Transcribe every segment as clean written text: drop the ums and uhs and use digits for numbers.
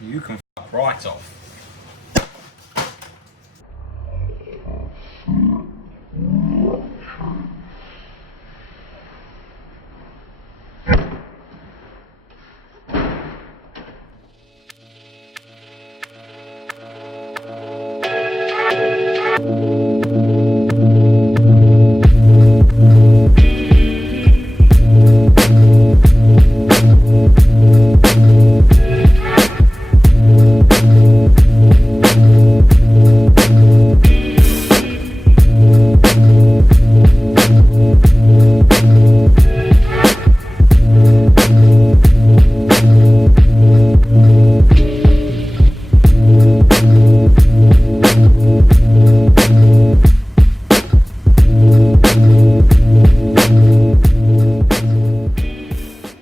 You can fuck right off.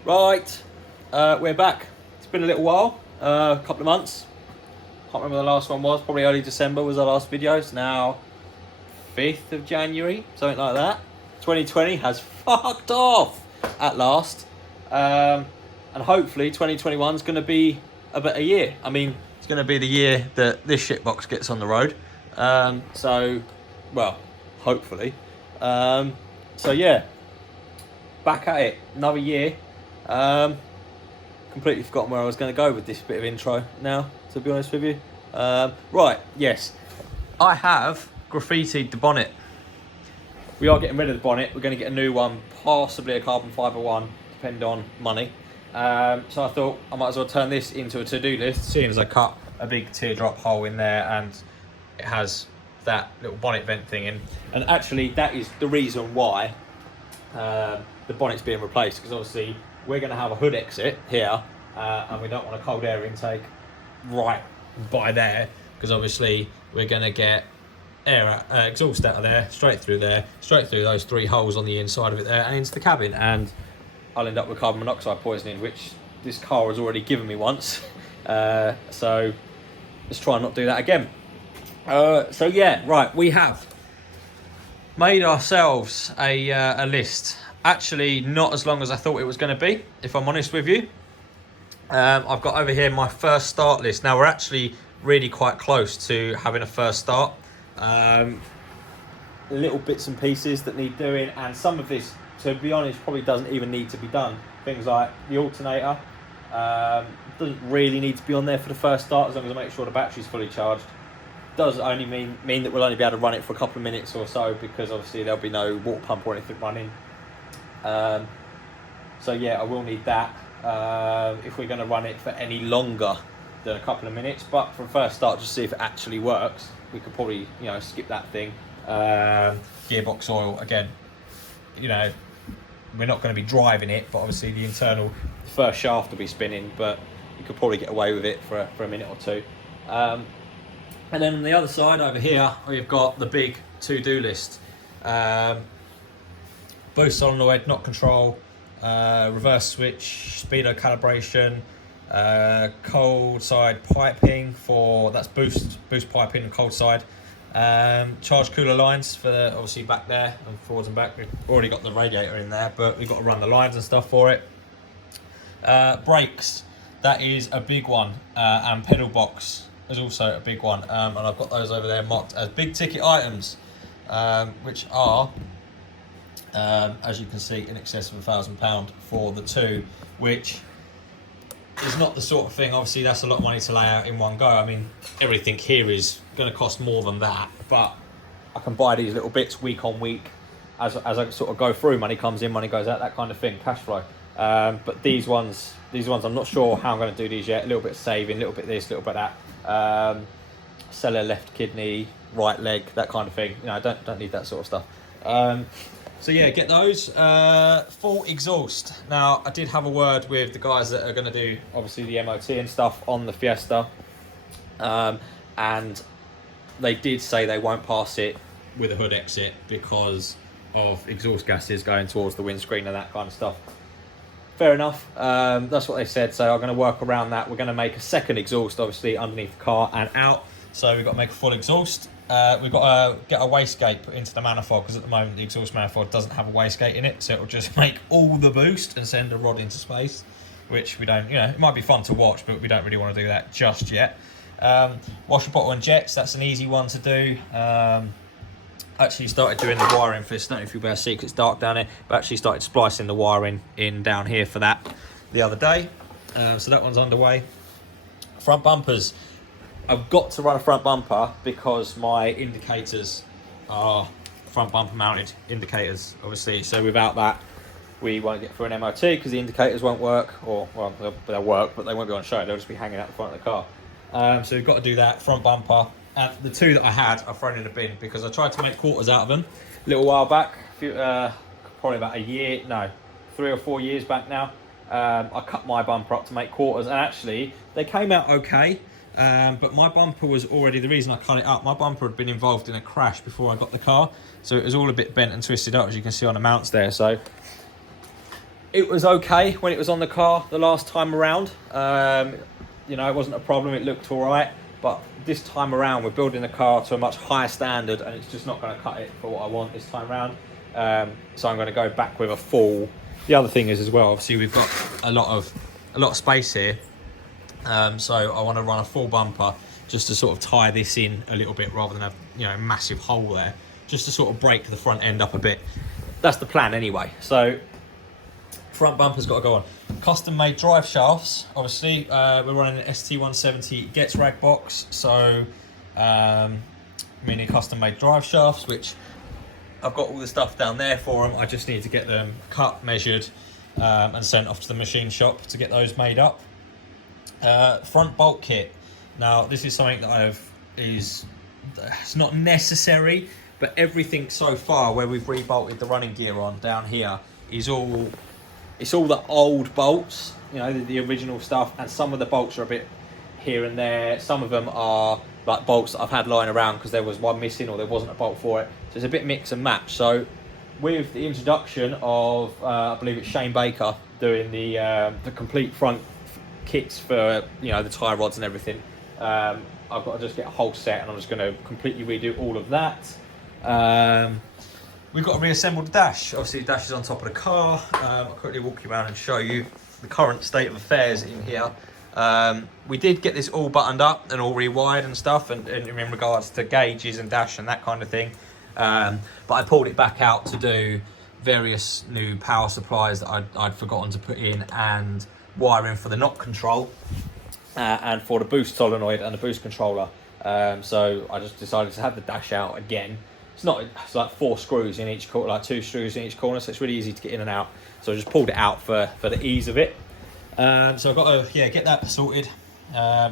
Right, we're back. It's been a little while, a couple of months. Can't remember the last one was, probably early December was our last video. It's now 5th of January, something like that. 2020 has fucked off at last. And hopefully 2021 is going to be a better year. I mean, it's going to be the year that this shitbox gets on the road. So, well, hopefully. So yeah, back at it, another year. Completely forgotten where I was going to go with this bit of intro now, to be honest with you. Right, yes. I have graffitied the bonnet. We are getting rid of the bonnet. We're going to get a new one, possibly a carbon fibre one, depending on money. So I thought I might as well turn this into a to-do list, seeing as I cut a big teardrop hole in there and it has that little bonnet vent thing in. And actually, that is the reason why the bonnet's being replaced, because obviously we're going to have a hood exit here, and we don't want a cold air intake right by there, because obviously we're going to get air exhaust out of there, straight through those 3 holes on the inside of it there, and into the cabin, and I'll end up with carbon monoxide poisoning, which this car has already given me once. So let's try and not do that again. So yeah, right, we have made ourselves a list. Actually, not as long as I thought it was going to be, if I'm honest with you. I've got over here my first start list. Now, we're actually really quite close to having a first start. Little bits and pieces that need doing, and some of this, to be honest, probably doesn't even need to be done. Things like the alternator doesn't really need to be on there for the first start, as long as I make sure the battery's fully charged. Does only mean that we'll only be able to run it for a couple of minutes or so, because obviously there'll be no water pump or anything running. So yeah, I will need that if we're going to run it for any longer than a couple of minutes. But for a first start, just see if it actually works, we could probably, you know, skip that thing. Gearbox oil, again, you know, we're not going to be driving it, but obviously the internal first shaft will be spinning, but you could probably get away with it for a minute or two. And then on the other side over here, we've got the big to-do list. Boost solenoid, knock control, reverse switch, speedo calibration, cold side piping for, that's boost piping and cold side. Charge cooler lines for obviously back there and forwards and back. We've already got the radiator in there, but we've got to run the lines and stuff for it. Brakes, that is a big one, and pedal box is also a big one, and I've got those over there marked as big ticket items, which are, as you can see, in excess of £1,000 for the two, which is not the sort of thing, obviously that's a lot of money to lay out in one go. I mean, everything here is going to cost more than that, but I can buy these little bits week on week as I sort of go through. Money comes in, money goes out, that kind of thing, cash flow. But these ones I'm not sure how I'm going to do these yet. A little bit of saving, a little bit this, a little bit that. Sell a left kidney, right leg, that kind of thing. You know, I don't need that sort of stuff. So yeah, get those. Full exhaust. Now, I did have a word with the guys that are going to do obviously the MOT and stuff on the Fiesta, and they did say they won't pass it with a hood exit because of exhaust gases going towards the windscreen and that kind of stuff. Fair enough. That's what they said, so I'm going to work around that. We're going to make a second exhaust obviously underneath the car and out, so we've got to make a full exhaust. We've got to get a wastegate put into the manifold, because at the moment the exhaust manifold doesn't have a wastegate in it, so it'll just make all the boost and send a rod into space. which we don't, it might be fun to watch, but we don't really want to do that just yet. Washer bottle and jets, that's an easy one to do. Actually started doing the wiring for this. I don't know if you'll be able to see because it's dark down here, but actually started splicing the wiring in down here for that the other day. So that one's underway. Front bumpers. I've got to run a front bumper because my indicators are front bumper mounted indicators, obviously. So without that, we won't get through an MOT because the indicators won't work, or well, they'll work, but they won't be on show. They'll just be hanging out the front of the car. So we've got to do that front bumper. And the two that I had, I've thrown in the bin because I tried to make quarters out of them a little while back, probably about 3 or 4 years back now. I cut my bumper up to make quarters, and actually they came out okay. But my bumper was already, the reason I cut it up, my bumper had been involved in a crash before I got the car, so it was all a bit bent and twisted up, as you can see on the mounts there. So it was okay when it was on the car the last time around. It wasn't a problem, it looked all right. But this time around, we're building the car to a much higher standard, and it's just not going to cut it for what I want this time around. So I'm going to go back with a full. The other thing is as well, obviously we've got a lot of space here. So I want to run a full bumper just to sort of tie this in a little bit rather than have a massive hole there, just to sort of break the front end up a bit. That's the plan anyway. So front bumper's got to go on. Custom made drive shafts, obviously. We're running an ST170 Gets Rag box, so mini custom made drive shafts, which I've got all the stuff down there for them. I just need to get them cut, measured, and sent off to the machine shop to get those made up. Front bolt kit. Now this is something that it's not necessary, but everything so far where we've rebolted the running gear on down here is all the old bolts, the original stuff, and some of the bolts are a bit here and there. Some of them are like bolts that I've had lying around because there was one missing or there wasn't a bolt for it, so it's a bit mix and match. So with the introduction of I believe it's Shane Baker doing the complete front kits for the tie rods and everything, I've got to just get a whole set, and I'm just going to completely redo all of that. We've got to reassemble the dash. Obviously the dash is on top of the car. I'll quickly walk you around and show you the current state of affairs in here. We did get this all buttoned up and all rewired and stuff, and in regards to gauges and dash and that kind of thing. But I pulled it back out to do various new power supplies that I'd forgotten to put in, and wiring for the knock control and for the boost solenoid and the boost controller. So I just decided to have the dash out again. It's like 4 screws in each corner, like 2 screws in each corner, so it's really easy to get in and out. So I just pulled it out for the ease of it. So I've got to get that sorted,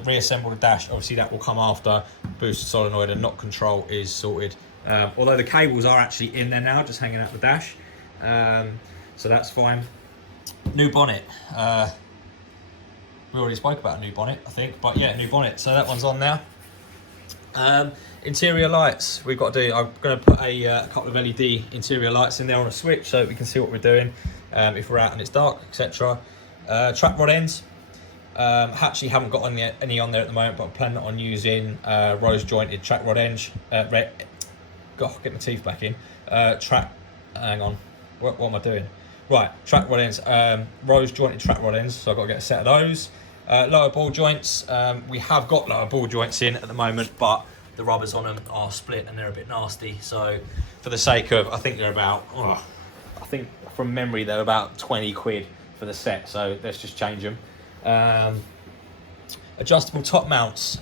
reassemble the dash. Obviously that will come after boost solenoid and knock control is sorted. Although the cables are actually in there now, just hanging out the dash. So that's fine. New bonnet. We already spoke about a new bonnet, I think, but yeah, new bonnet. So that one's on now. Interior lights, we've got to do. I'm going to put a couple of LED interior lights in there on a switch so we can see what we're doing if we're out and it's dark, etc. Track rod ends. Actually haven't got any on there at the moment, but I'm planning on using rose jointed track rod ends. God, get my teeth back in. Hang on, what am I doing? Right, track rod ends, rose jointed track rod ends, so I've got to get a set of those. Lower ball joints, we have got lower ball joints in at the moment, but the rubbers on them are split and they're a bit nasty. So for the sake of, I think they're about, I think from memory they're about 20 quid for the set, so let's just change them. Adjustable top mounts.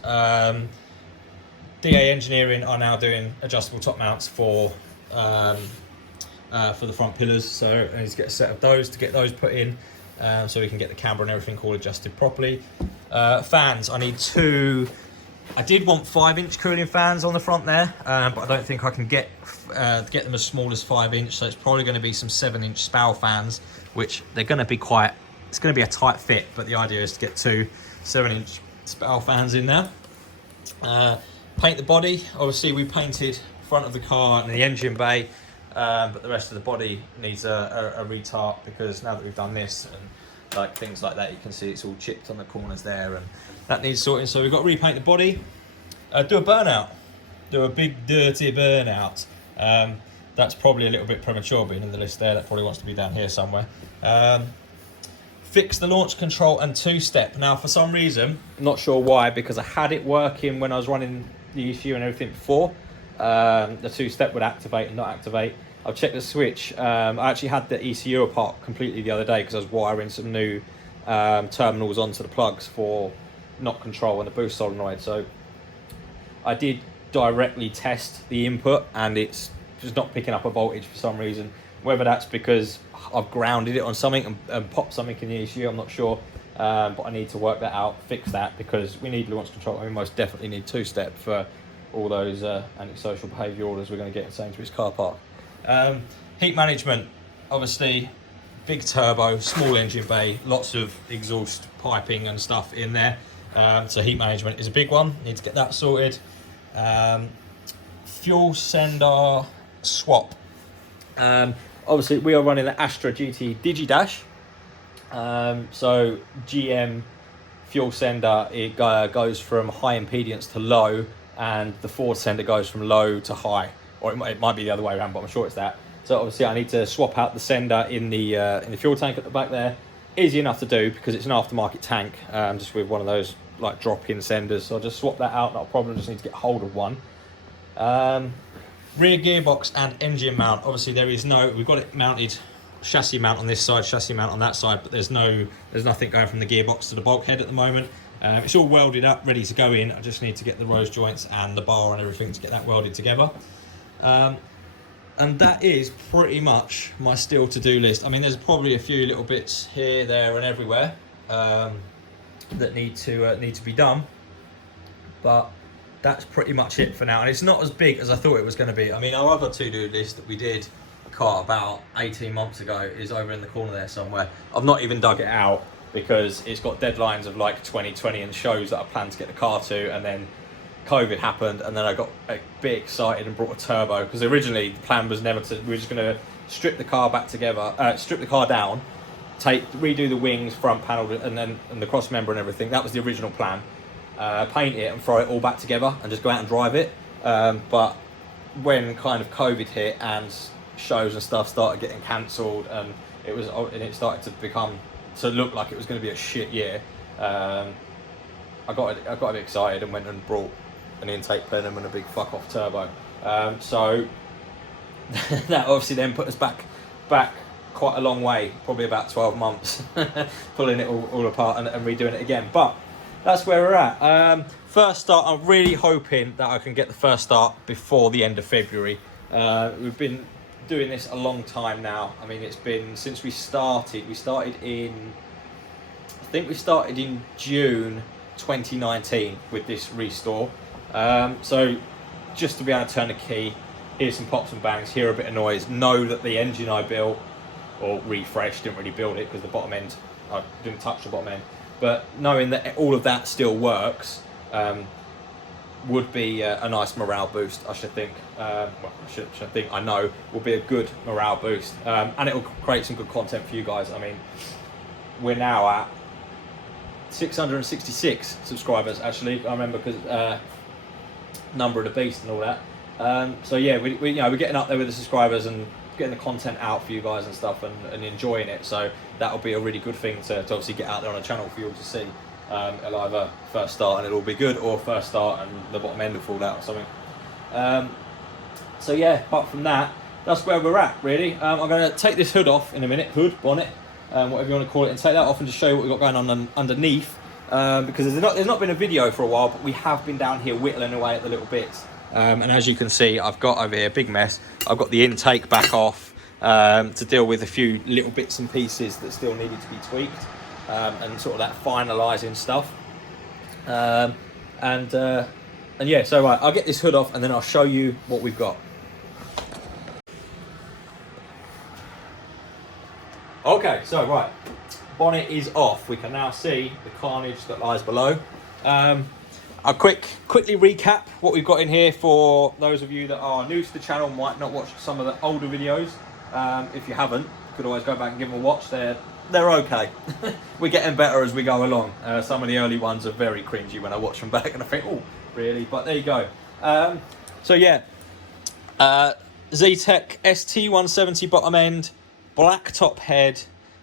DA Engineering are now doing adjustable top mounts for the front pillars, so I need to get a set of those to get those put in, so we can get the camber and everything all adjusted properly. Fans, I need 2. I did want 5-inch cooling fans on the front there, but I don't think I can get them as small as 5-inch, so it's probably going to be some 7-inch spout fans, which they're going to be it's going to be a tight fit, but the idea is to get 2 7-inch spout fans in there. Paint the body. Obviously we painted front of the car and the engine bay, but the rest of the body needs a retart, because now that we've done this and like things like that, you can see it's all chipped on the corners there, and that needs sorting. So we've got to repaint the body, do a burnout, do a big dirty burnout. That's probably a little bit premature being in the list there. That probably wants to be down here somewhere. fix the launch control and two-step. Now, for some reason, not sure why, because I had it working when I was running the ECU and everything before. The two-step would activate and not activate. I've checked the switch. I actually had the ECU apart completely the other day because I was wiring some new terminals onto the plugs for knock control and the boost solenoid. So I did directly test the input and it's just not picking up a voltage for some reason. Whether that's because I've grounded it on something and popped something in the ECU, I'm not sure. But I need to work that out, fix that, because we need launch control. We most definitely need two-step for all those antisocial behaviour orders we're going to get in Sainsbury's car park. Heat management, obviously, big turbo, small engine bay, lots of exhaust piping and stuff in there. So heat management is a big one. Need to get that sorted. Fuel sender swap. Obviously, we are running the Astra GT DigiDash. So GM fuel sender, it goes from high impedance to low, and the Ford sender goes from low to high, or it might be the other way around, but I'm sure it's that. So obviously, I need to swap out the sender in the fuel tank at the back there. Easy enough to do because it's an aftermarket tank, just with one of those like drop-in senders. So I'll just swap that out, not a problem. Just need to get hold of one. Rear gearbox and engine mount. Obviously, we've got it mounted, chassis mount on this side, chassis mount on that side, but there's nothing going from the gearbox to the bulkhead at the moment. It's all welded up, ready to go in. I just need to get the rose joints and the bar and everything to get that welded together. And that is pretty much my still to-do list. I mean, there's probably a few little bits here, there, and everywhere that need to be done, but that's pretty much it for now. And it's not as big as I thought it was going to be. I mean, our other to-do list that we did about 18 months ago is over in the corner there somewhere. I've not even dug it out because it's got deadlines of like 2020 and shows that I plan to get the car to, and then COVID happened, and then I got a bit excited and brought a turbo, because originally the plan was we were just going to strip the car back together, strip the car down, redo the wings, front panel, and the cross member and everything. That was the original plan. Paint it and throw it all back together and just go out and drive it. But when kind of COVID hit and shows and stuff started getting cancelled, and it started to look like it was going to be a shit year, I got a bit excited and went and brought an intake plenum and a big fuck off turbo. So that obviously then put us back quite a long way, probably about 12 months, pulling it all apart and redoing it again. But that's where we're at. First start, I'm really hoping that I can get the first start before the end of February. We've been doing this a long time now. I mean, it's been since we started. We started in June 2019 with this restore. So just to be able to turn the key, hear some pops and bangs, hear a bit of noise, know that the engine I built or refreshed, didn't really build it because the bottom end, I didn't touch the bottom end, but knowing that all of that still works would be a nice morale boost, I should think. I know will be a good morale boost, and it will create some good content for you guys. I mean, we're now at 666 subscribers, actually. I remember because number of the beast and all that. So yeah, we're getting up there with the subscribers and getting the content out for you guys and stuff, and enjoying it. So that'll be a really good thing to obviously get out there on the channel for you all to see. It'll either first start and it'll be good, or first start and the bottom end will fall out or something. So yeah, apart from that, that's where we're at, really. I'm going to take this hood off in a minute, bonnet, whatever you want to call it, and take that off and just show you what we've got going on underneath. Because there's not been a video for a while, but we have been down here whittling away at the little bits. And as you can see, I've got over here, big mess. I've got the intake back off to deal with a few little bits and pieces that still needed to be tweaked, and sort of that finalising stuff. And yeah, so right, I'll get this hood off and then I'll show you what we've got. Okay, so right, bonnet is off. We can now see the carnage that lies below. I'll quickly recap what we've got in here for those of you that are new to the channel, might not watch some of the older videos. If you haven't, you could always go back and give them a watch. They're okay. We're getting better as we go along. Some of the early ones are very cringy when I watch them back and I think, oh, really? But there you go. So yeah, Zetec ST170 bottom end, black top head,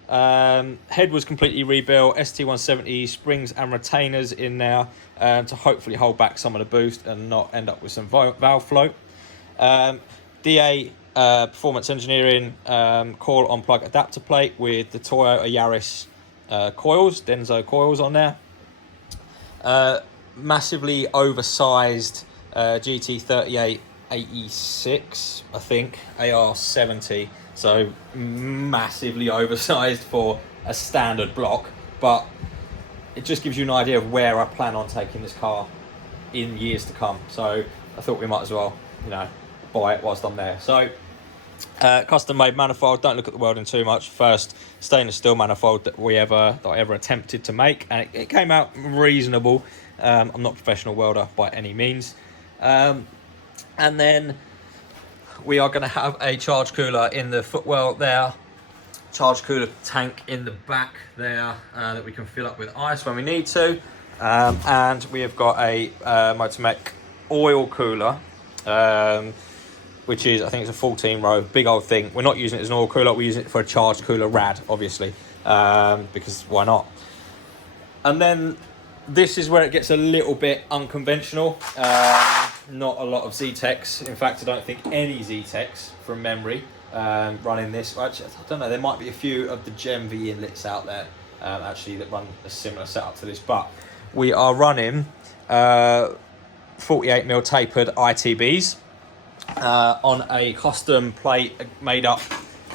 Head was completely rebuilt, ST170 springs and retainers in there to hopefully hold back some of the boost and not end up with some valve float. DA Performance Engineering coil on plug adapter plate with the Toyota Yaris coils, Denso coils on there. Massively oversized GT38 86, I think, AR70, so massively oversized for a standard block, but it just gives you an idea of where I plan on taking this car in years to come. So I thought we might as well, you know, buy it whilst I'm there. So custom made manifold, don't look at the welding too much. First stainless steel manifold that I ever attempted to make, and it came out reasonable. I'm not a professional welder by any means. And then we are going to have a charge cooler in the footwell there, charge cooler tank in the back there that we can fill up with ice when we need to. And we have got a Motormech oil cooler, which is, I think it's a 14 row, big old thing. We're not using it as an oil cooler, we're using it for a charge cooler rad, obviously, because why not? And then this is where it gets a little bit unconventional. Not a lot of Z-Techs. In fact, I don't think any Z-Techs from memory running this. Actually, I don't know, there might be a few of the Gem V inlets out there actually that run a similar setup to this, but we are running 48mm tapered ITBs on a custom plate made up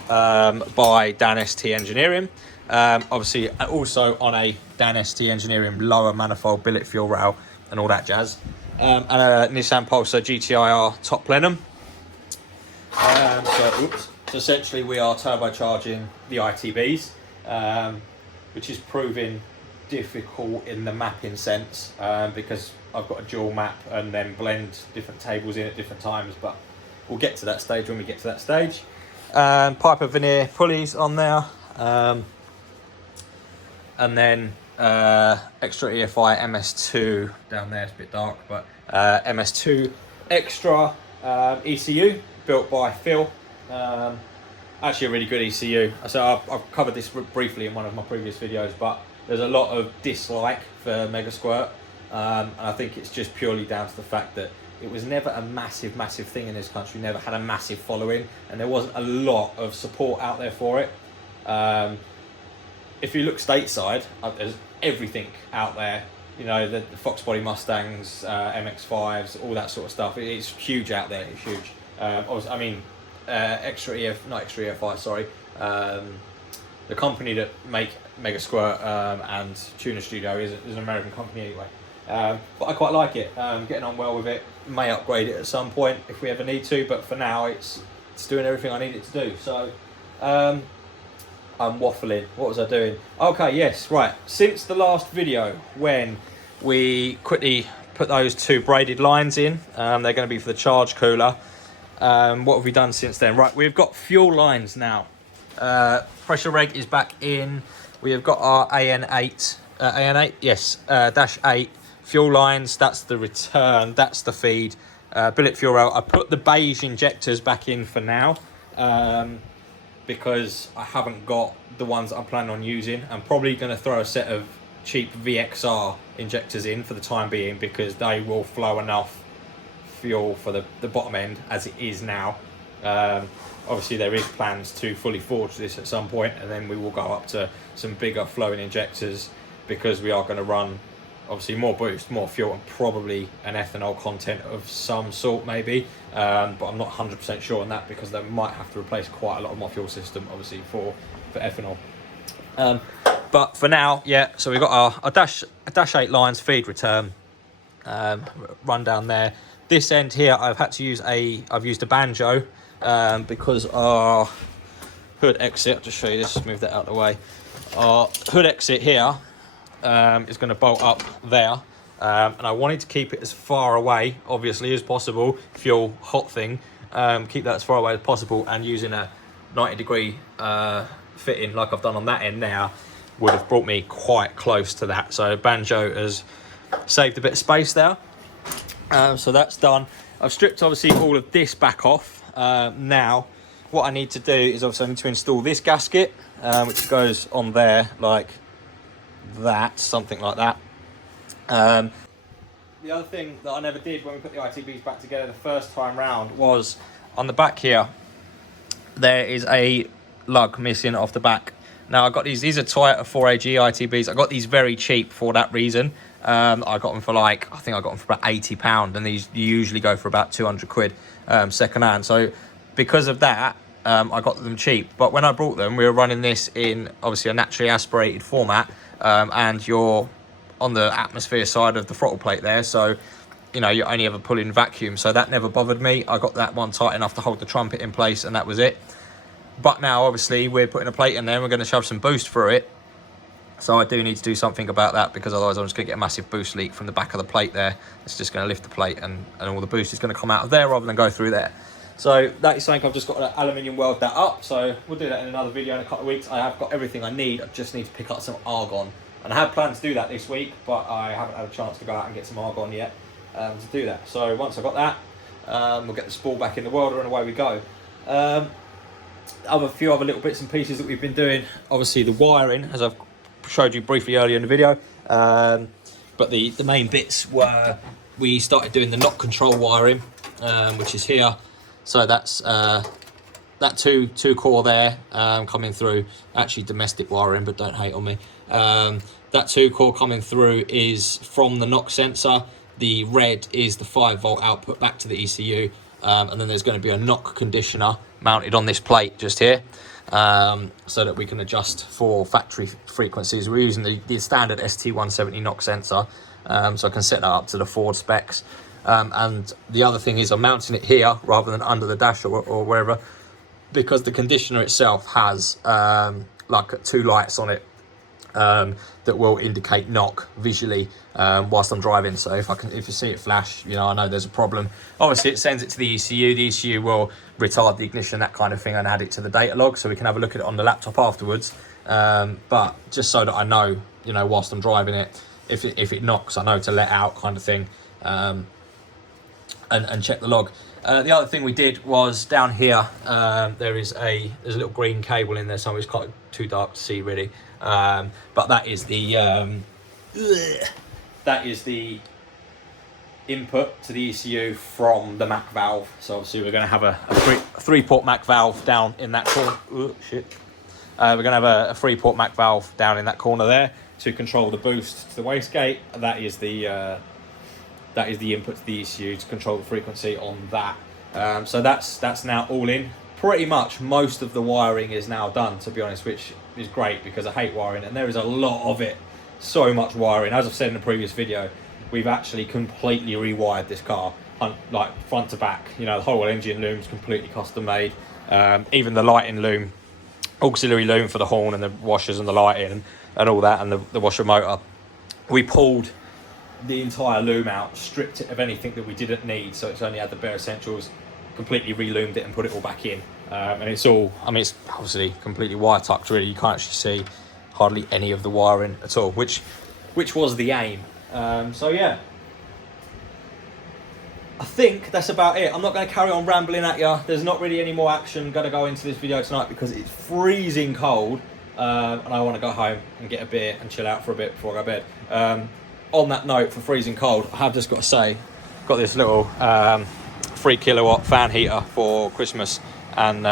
by Dan ST Engineering. Obviously also on a Dan ST Engineering lower manifold billet fuel rail and all that jazz, and a Nissan Pulsar GTIR top plenum. So essentially we are turbocharging the ITBs, which is proving difficult in the mapping sense, because I've got a dual map and then blend different tables in at different times, but we'll get to that stage when we get to that stage. Piper veneer pulleys on there, and then extra EFI MS2 down there. It's a bit dark, but MS2 extra ECU built by Phil. Actually a really good ECU. So I've covered this briefly in one of my previous videos, but there's a lot of dislike for Mega Squirt, and I think it's just purely down to the fact that it was never a massive thing in this country, never had a massive following, and there wasn't a lot of support out there for it. If you look stateside, there's everything out there. You know, the Fox Body Mustangs, MX-5s, all that sort of stuff. It's huge out there. It's huge. I mean, not extra EFI, sorry. The company that make Mega Squirt and Tuner Studio is an American company anyway. But I quite like it. Getting on well with it. May upgrade it at some point if we ever need to, but for now it's doing everything I need it to do. So I'm waffling. What was I doing? Okay, yes, right. Since the last video when we quickly put those two braided lines in, they're going to be for the charge cooler. What have we done since then? Right, we've got fuel lines now. Pressure reg is back in. We have got our AN8, yes, dash 8 fuel lines. That's the return, that's the feed. Billet fuel rail. I put the beige injectors back in for now, because I haven't got the ones I'm planning on using. I'm probably going to throw a set of cheap VXR injectors in for the time being, because they will flow enough fuel for the bottom end as it is now. Obviously there is plans to fully forge this at some point, and then we will go up to some bigger flowing injectors, because we are going to run obviously more boost, more fuel, and probably an ethanol content of some sort maybe, but I'm not 100% sure on that, because they might have to replace quite a lot of my fuel system obviously for ethanol. But for now, yeah, so we've got our dash 8 lines, feed, return, run down there. This end here I've used a banjo, because our hood exit, I'll just show you this, move that out of the way. Our hood exit here is going to bolt up there, and I wanted to keep it as far away obviously as possible, fuel hot thing, keep that as far away as possible, and using a 90-degree fitting like I've done on that end now would have brought me quite close to that. So banjo has saved a bit of space there. So that's done. I've stripped obviously all of this back off. Now what I need to do is obviously I need to install this gasket, which goes on there like that, something like that. The other thing that I never did when we put the ITBs back together the first time round was on the back here, there is a lug missing off the back. Now I got these are Toyota 4AG ITBs. I got these very cheap for that reason. I got them for like, I think I got them for about £80, and these usually go for about 200 quid second hand. So because of that, I got them cheap. But when I brought them, we were running this in obviously a naturally aspirated format, and you're on the atmosphere side of the throttle plate there, so you know you only ever pull in vacuum, so that never bothered me. I got that one tight enough to hold the trumpet in place, and that was it. But now obviously we're putting a plate in there and we're going to shove some boost through it, so I do need to do something about that, because otherwise I'm just going to get a massive boost leak from the back of the plate there. It's just going to lift the plate, and all the boost is going to come out of there rather than go through there. So that is something I've just got to aluminium weld that up, so we'll do that in another video in a couple of weeks. I have got everything I need, I just need to pick up some argon. And I had planned to do that this week, but I haven't had a chance to go out and get some argon yet to do that. So once I've got that, we'll get the spool back in the welder and away we go. A few other little bits and pieces that we've been doing. Obviously the wiring, as I've showed you briefly earlier in the video. But the main bits were, we started doing the knock control wiring, which is here. So that's that two core there coming through, actually domestic wiring, but don't hate on me. That 2 core coming through is from the knock sensor. The red is the 5-volt output back to the ECU, and then there's going to be a knock conditioner mounted on this plate just here, so that we can adjust for factory frequencies. We're using the standard ST170 knock sensor, so I can set that up to the Ford specs. And the other thing is I'm mounting it here rather than under the dash or wherever, because the conditioner itself has like 2 lights on it that will indicate knock visually whilst I'm driving. So if you see it flash, you know, I know there's a problem. Obviously it sends it to the ECU. The ECU will retard the ignition, that kind of thing, and add it to the data log, so we can have a look at it on the laptop afterwards. But just so that I know, you know, whilst I'm driving it, if it knocks, I know to let out, kind of thing, and check the log. The other thing we did was down here, there's a little green cable in there, so it's quite too dark to see really. But that is the input to the ECU from the Mac valve. So obviously we're going to have a 3-port Mac valve down in that corner. We're going to have a 3-port Mac valve down in that corner there to control the boost to the wastegate. That is the input to the ECU to control the frequency on that. So that's now all in. Pretty much most of the wiring is now done, to be honest, which is great because I hate wiring, and there is a lot of it. So much wiring. As I've said in the previous video, we've actually completely rewired this car, like front to back. You know, the whole engine loom's completely custom made. Even the lighting loom, auxiliary loom for the horn and the washers and the lighting and all that, and the washer motor. We pulled the entire loom out, stripped it of anything that we didn't need, so it's only had the bare essentials, completely reloomed it and put it all back in. And it's all, I mean, it's obviously completely wire tucked really. You can't actually see hardly any of the wiring at all, which was the aim. So yeah, I think that's about it. I'm not going to carry on rambling at you. There's not really any more action going to go into this video tonight because it's freezing cold, and I want to go home and get a beer and chill out for a bit before I go to bed. On that note, for freezing cold, I have just got to say, got this little 3 kilowatt fan heater for Christmas, and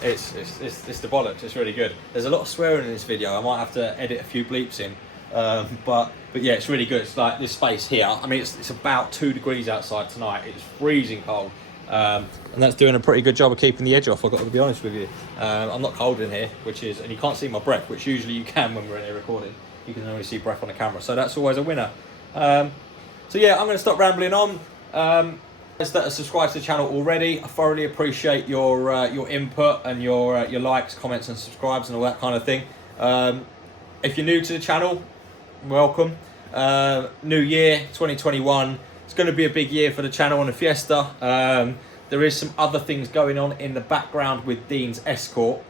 it's the bollocks. It's really good. There's a lot of swearing in this video. I might have to edit a few bleeps in, but yeah, it's really good. It's like this space here. I mean, it's about 2 degrees outside tonight. It's freezing cold, and that's doing a pretty good job of keeping the edge off, I've got to be honest with you. I'm not cold in here, and you can't see my breath, which usually you can when we're in here recording. You can only see breath on the camera, so that's always a winner. So yeah, I'm going to stop rambling on. That are subscribed to the channel already, I thoroughly appreciate your input and your likes, comments and subscribes and all that kind of thing. If you're new to the channel, welcome. New year 2021, it's going to be a big year for the channel and the Fiesta. There is some other things going on in the background with Dean's Escort,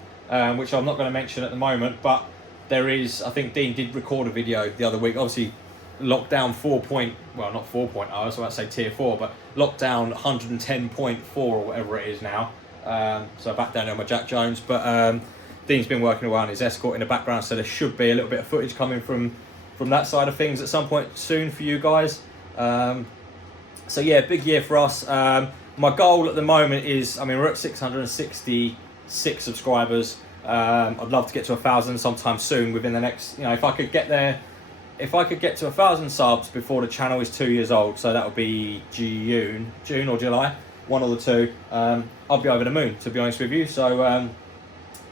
which I'm not going to mention at the moment, but there is, I think Dean did record a video the other week, obviously lockdown 4.0, I was about to say tier 4, but lockdown 110.4 or whatever it is now. So back down on my Jack Jones, but Dean's been working away on his escort in the background, so there should be a little bit of footage coming from that side of things at some point soon for you guys. So yeah, big year for us. My goal at the moment is, I mean, we're at 666 subscribers. I'd love to get to 1,000 sometime soon within the next, you know, if I could get to 1,000 subs before the channel is 2 years old, so that would be June or July, one or the two, I'll be over the moon, to be honest with you. So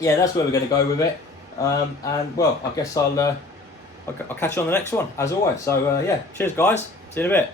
yeah, that's where we're going to go with it. And well, I guess I'll catch you on the next one as always. So yeah, cheers guys, see you in a bit.